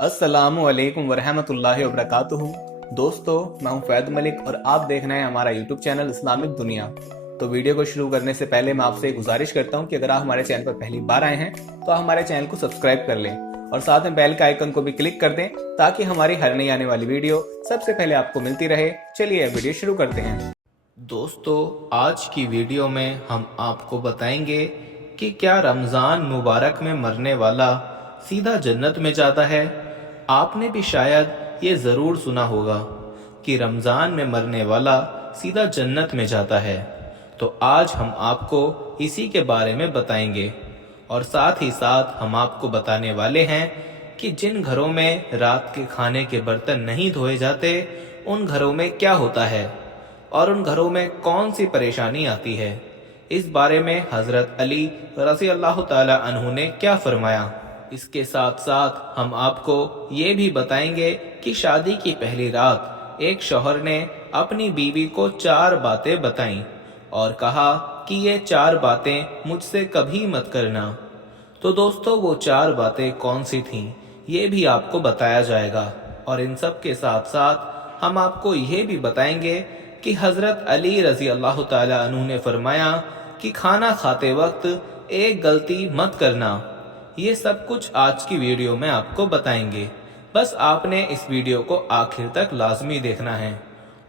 अस्सलामु अलैकुम वरहमतुल्लाहि वबरकातुहू। दोस्तों, मैं हूं फैद मलिक और आप देख रहे हैं हमारा यूट्यूब चैनल इस्लामिक दुनिया। तो वीडियो को शुरू करने से पहले मैं आपसे एक गुजारिश करता हूं कि अगर आप हमारे चैनल पर पहली बार आए हैं तो आप हमारे चैनल को सब्सक्राइब कर लें और साथ में बेल के आइकन को भी क्लिक कर दें ताकि हमारी हर नई आने वाली वीडियो सबसे पहले आपको मिलती रहे। चलिए वीडियो शुरू करते हैं। दोस्तों, आज की वीडियो में हम आपको बताएंगे कि क्या रमज़ान मुबारक में मरने वाला सीधा जन्नत में जाता है। आपने भी शायद ये ज़रूर सुना होगा कि रमज़ान में मरने वाला सीधा जन्नत में जाता है। तो आज हम आपको इसी के बारे में बताएंगे और साथ ही साथ हम आपको बताने वाले हैं कि जिन घरों में रात के खाने के बर्तन नहीं धोए जाते उन घरों में क्या होता है और उन घरों में कौन सी परेशानी आती है। इस बारे में हज़रत अली रज़ी अल्लाह ताला अन्हु ने क्या फरमाया। इसके साथ साथ हम आपको ये भी बताएंगे कि शादी की पहली रात एक शौहर ने अपनी बीवी को 4 बातें बताईं और कहा कि ये 4 बातें मुझसे कभी मत करना। तो दोस्तों, वो 4 बातें कौन सी थीं ये भी आपको बताया जाएगा और इन सब के साथ साथ हम आपको ये भी बताएंगे कि हज़रत अली रज़ी अल्लाह ताला अन्हु ने फरमाया कि खाना खाते वक्त एक गलती मत करना। ये सब कुछ आज की वीडियो में आपको बताएंगे। बस आपने इस वीडियो को आखिर तक लाजमी देखना है।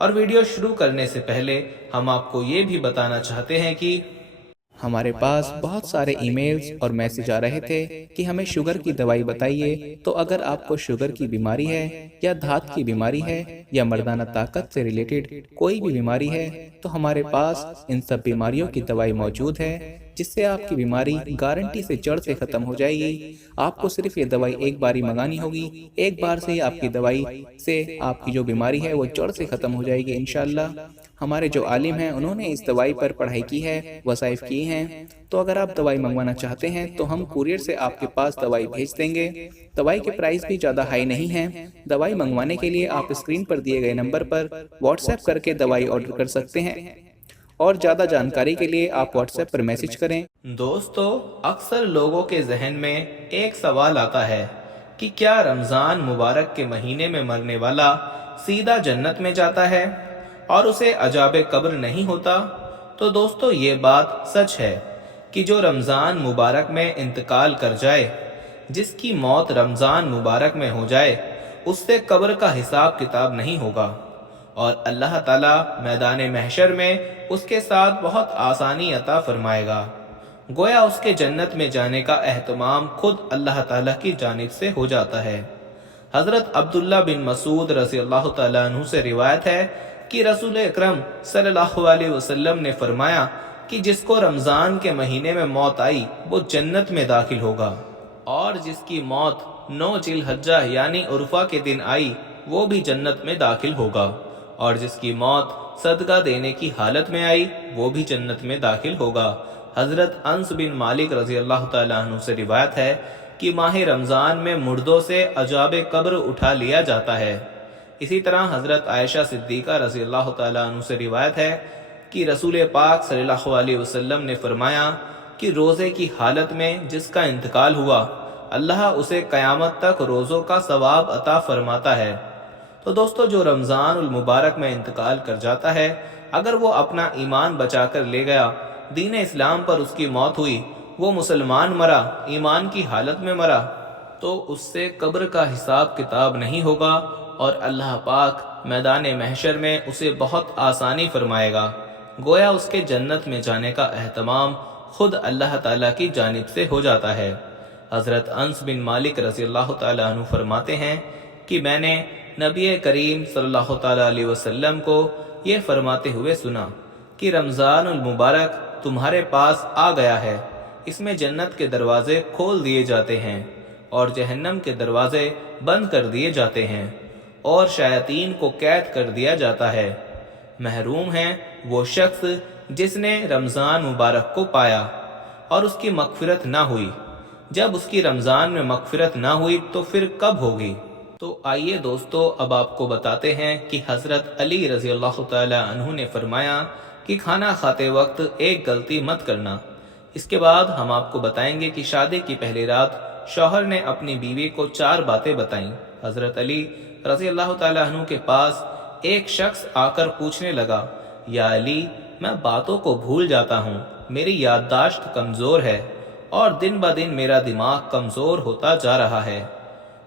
और वीडियो शुरू करने से पहले हम आपको ये भी बताना चाहते हैं कि हमारे पास बहुत सारे ईमेल्स और मैसेज आ रहे थे कि हमें शुगर की दवाई बताइए। तो अगर आपको शुगर की बीमारी है या धात की बीमारी है या मर्दाना ताकत से रिलेटेड कोई भी बीमारी है तो हमारे पास इन सब बीमारियों की दवाई मौजूद है, जिससे आपकी बीमारी गारंटी से जड़ से खत्म हो जाएगी। आपको सिर्फ ये दवाई एक बार ही मंगानी होगी। एक बार से ही आपकी दवाई से आपकी जो बीमारी है वो जड़ से खत्म हो जाएगी इंशाअल्लाह। हमारे जो आलिम हैं उन्होंने इस दवाई पर पढ़ाई की है, वसाइफ की हैं। तो अगर आप दवाई मंगवाना चाहते हैं तो हम कुरियर से आपके पास दवाई भेज देंगे। दवाई के प्राइस भी ज़्यादा हाई नहीं हैं। दवाई मंगवाने के लिए आप स्क्रीन पर दिए गए नंबर पर व्हाट्सएप करके दवाई ऑर्डर कर सकते हैं और ज़्यादा जानकारी के लिए आप व्हाट्सएप पर मैसेज करें। दोस्तों, अक्सर लोगों के जहन में एक सवाल आता है कि क्या रमज़ान मुबारक के महीने में मरने वाला सीधा जन्नत में जाता है और उसे अजाबे कब्र नहीं होता। तो दोस्तों, ये बात सच है कि जो रमज़ान मुबारक में इंतकाल कर जाए, जिसकी मौत रमज़ान मुबारक में हो जाए, उससे कब्र का हिसाब किताब नहीं होगा और अल्लाह ताला मैदान महशर में उसके साथ बहुत आसानी अता फरमाएगा। गोया उसके जन्नत में जाने का एहतमाम खुद अल्लाह ताला की जानिब से हो जाता है। हज़रत अब्दुल्ला बिन मसूद रज़ी अल्लाह ताला अन्हु से रिवायत है कि रसूल अकरम सल्लल्लाहु अलैहि वसल्लम ने फरमाया कि जिसको रमज़ान के महीने में मौत आई वो जन्नत में दाखिल होगा और जिसकी मौत 9 जिलहज्जा यानी उर्फा के दिन आई वो भी जन्नत में दाखिल होगा और जिसकी मौत सदका देने की हालत में आई वो भी जन्नत में दाखिल होगा। हज़रत अनस बिन मालिक रज़ी अल्लाह ताला अन्हु से रिवायत है कि माह रमज़ान में मुर्दों से अजाबे कब्र उठा लिया जाता है। इसी तरह हज़रत आयशा सिद्दीक़ा रज़ी अल्लाह ताला अन्हु से रिवायत है कि रसूल पाक सल्लल्लाहु अलैहि वसल्लम ने फरमाया कि रोज़े की हालत में जिसका इंतकाल हुआ अल्लाह उसे क़यामत तक रोज़ों का सवाब अता फरमाता है। तो दोस्तों, जो रमज़ान उल मुबारक में इंतकाल कर जाता है, अगर वो अपना ईमान बचा कर ले गया, दीन इस्लाम पर उसकी मौत हुई, वो मुसलमान मरा, ईमान की हालत में मरा, तो उससे कब्र का हिसाब किताब नहीं होगा और अल्लाह पाक मैदान महशर में उसे बहुत आसानी फरमाएगा। गोया उसके जन्नत में जाने का एहतमाम खुद अल्लाह ताला की जानिब से हो जाता है। हज़रत अनस बिन मालिक रज़ी अल्लाह ताला अन्हु फरमाते हैं कि मैंने नबी करीम सल्लल्लाहु ताला अलैहि वसल्लम को ये फरमाते हुए सुना कि रमज़ानुल मुबारक तुम्हारे पास आ गया है। इसमें जन्नत के दरवाजे खोल दिए जाते हैं और जहन्नम के दरवाजे बंद कर दिए जाते हैं और शयातीन को कैद कर दिया जाता है। महरूम है वो शख्स जिसने रमज़ान मुबारक को पाया और उसकी मग़फ़िरत ना हुई। जब उसकी रमज़ान में मग़फ़िरत ना हुई तो फिर कब होगी। तो आइए दोस्तों, अब आपको बताते हैं कि हज़रत अली रज़ी अल्लाह ताला अन्हु ने फरमाया कि खाना खाते वक्त एक गलती मत करना। इसके बाद हम आपको बताएंगे कि शादी की पहली रात शौहर ने अपनी बीवी को 4 बातें बताईं। हजरत अली रजी अल्लाह ताला अन्हु के पास एक शख्स आकर पूछने लगा, या अली, मैं बातों को भूल जाता हूँ, मेरी याददाश्त कमज़ोर है और दिन ब दिन मेरा दिमाग कमज़ोर होता जा रहा है।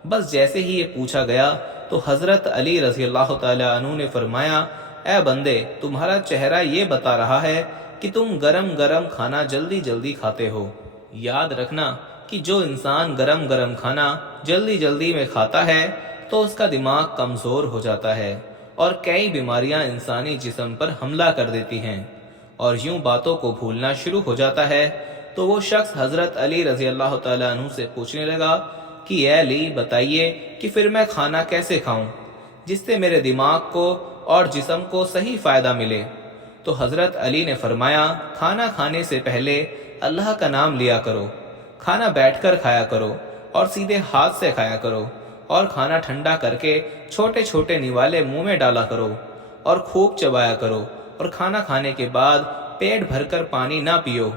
बस जैसे ही ये पूछा गया तो हजरत अली रजी अल्लाह ताला अन्हु ने फरमाया, ए बंदे, तुम्हारा चेहरा ये बता रहा है कि तुम गरम गरम खाना जल्दी जल्दी खाते हो। याद रखना कि जो इंसान गरम गरम खाना जल्दी जल्दी में खाता है तो उसका दिमाग कमज़ोर हो जाता है और कई बीमारियां इंसानी जिस्म पर हमला कर देती हैं और यूं बातों को भूलना शुरू हो जाता है। तो वो शख्स हजरत अली रजी अल्लाह ताला अन्हु से पूछने लगा कि ए अली, बताइए कि फिर मैं खाना कैसे खाऊं जिससे मेरे दिमाग को और जिस्म को सही फ़ायदा मिले। तो हजरत अली ने फरमाया, खाना खाने से पहले अल्लाह का नाम लिया करो, खाना बैठकर खाया करो और सीधे हाथ से खाया करो और खाना ठंडा करके छोटे छोटे निवाले मुंह में डाला करो और खूब चबाया करो और खाना खाने के बाद पेट भरकर पानी ना पियो।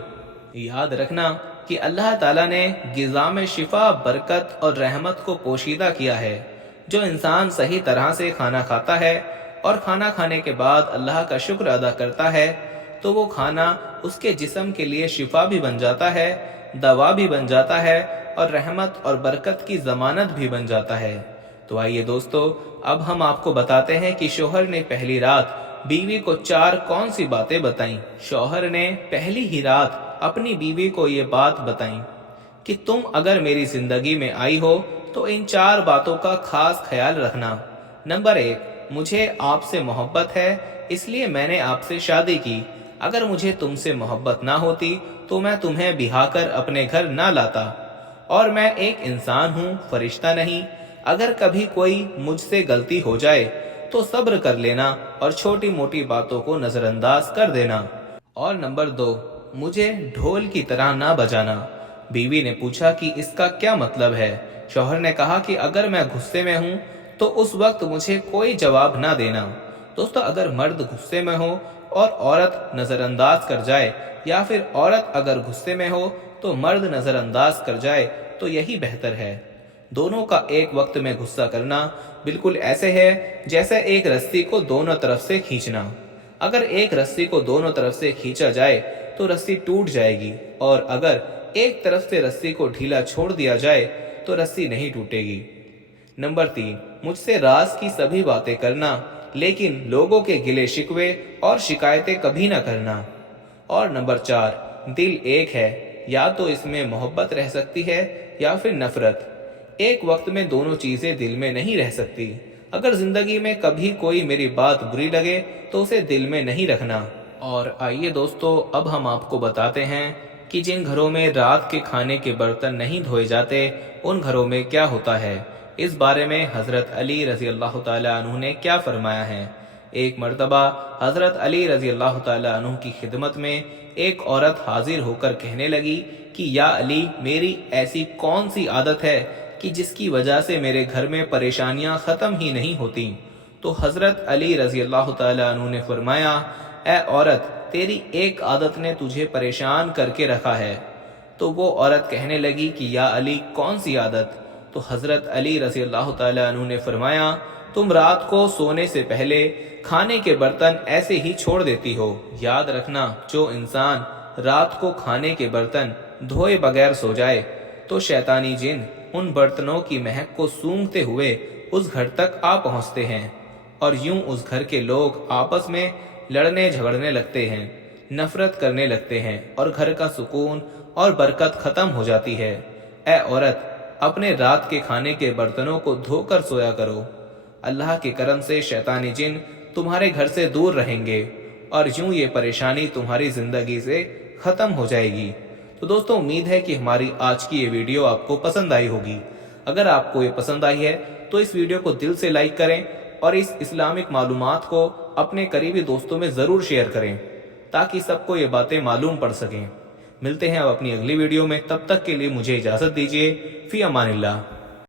याद रखना कि अल्लाह ताला ने ग़िज़ा में शिफा, बरकत और रहमत को पोशीदा किया है। जो इंसान सही तरह से खाना खाता है और खाना खाने के बाद अल्लाह का शुक्र अदा करता है तो वो खाना उसके जिस्म के लिए शिफा भी बन जाता है, दवा भी बन जाता है और रहमत और बरकत की ज़मानत भी बन जाता है। तो आइए दोस्तों, अब हम आपको बताते हैं कि शौहर ने पहली रात बीवी को 4 कौन सी बातें बताईं। शौहर ने पहली ही रात अपनी बीवी को ये बात बताई कि तुम अगर मेरी जिंदगी में आई हो तो इन 4 बातों का खास ख्याल रखना। नंबर 1, मुझे आपसे मोहब्बत है इसलिए मैंने आपसे शादी की। अगर मुझे तुमसे मोहब्बत ना होती तो मैं तुम्हें बिहाकर अपने घर ना लाता। और मैं एक इंसान हूँ, फरिश्ता नहीं। अगर कभी कोई मुझसे गलती हो जाए तो सब्र कर लेना और छोटी मोटी बातों को नज़रअंदाज कर देना। और नंबर 2, मुझे ढोल की तरह ना बजाना। बीवी ने पूछा कि इसका क्या मतलब है। शौहर ने कहा कि अगर मैं गुस्से में हूँ तो उस वक्त मुझे कोई जवाब ना देना। दोस्तों, अगर मर्द गुस्से में हो और औरत नज़रअंदाज कर जाए या फिर औरत अगर गुस्से में हो तो मर्द नज़रअंदाज कर जाए तो यही बेहतर है। दोनों का एक वक्त में गुस्सा करना बिल्कुल ऐसे है जैसे एक रस्सी को दोनों तरफ से खींचना। अगर एक रस्सी को दोनों तरफ से खींचा जाए तो रस्सी टूट जाएगी और अगर एक तरफ से रस्सी को ढीला छोड़ दिया जाए तो रस्सी नहीं टूटेगी। नंबर 3, मुझसे राज की सभी बातें करना लेकिन लोगों के गिले शिकवे और शिकायतें कभी ना करना। और नंबर 4, दिल एक है, या तो इसमें मोहब्बत रह सकती है या फिर नफरत। एक वक्त में दोनों चीज़ें दिल में नहीं रह सकती। अगर जिंदगी में कभी कोई मेरी बात बुरी लगे तो उसे दिल में नहीं रखना। और आइए दोस्तों, अब हम आपको बताते हैं कि जिन घरों में रात के खाने के बर्तन नहीं धोए जाते उन घरों में क्या होता है। इस बारे में हज़रत अली रज़ी अल्लाह ताला अन्हु ने क्या फरमाया है। एक मर्तबा हज़रत अली रज़ी अल्लाह ताला अन्हु की खिदमत में एक औरत हाजिर होकर कहने लगी कि या अली, मेरी ऐसी कौन सी आदत है कि जिसकी वजह से मेरे घर में परेशानियां ख़त्म ही नहीं होती। तो हज़रत अली रज़ी अल्लाह ताला अन्हु ने फरमाया, ए औरत, तेरी एक आदत ने तुझे परेशान करके रखा है। तो वो औरत कहने लगी कि या अली, कौन सी आदत। तो हज़रत अली रज़ी अल्लाह ताला अन्हु ने फरमाया, तुम रात को सोने से पहले खाने के बर्तन ऐसे ही छोड़ देती हो। याद रखना, जो इंसान रात को खाने के बर्तन धोए बगैर सो जाए तो शैतानी जिन उन बर्तनों की महक को सूंघते हुए उस घर तक आ पहुंचते हैं और यूं उस घर के लोग आपस में लड़ने झगड़ने लगते हैं, नफरत करने लगते हैं और घर का सुकून और बरकत खत्म हो जाती है। ए औरत, अपने रात के खाने के बर्तनों को धोकर सोया करो। अल्लाह के करम से शैतानी जिन तुम्हारे घर से दूर रहेंगे और यूं ये परेशानी तुम्हारी जिंदगी से खत्म हो जाएगी। तो दोस्तों, उम्मीद है कि हमारी आज की ये वीडियो आपको पसंद आई होगी। अगर आपको ये पसंद आई है तो इस वीडियो को दिल से लाइक करें और इस इस्लामिक मालूमात को अपने करीबी दोस्तों में ज़रूर शेयर करें ताकि सबको ये बातें मालूम पड़ सकें। मिलते हैं अब अपनी अगली वीडियो में, तब तक के लिए मुझे इजाज़त दीजिए। फ़ी अमानिल्लाह।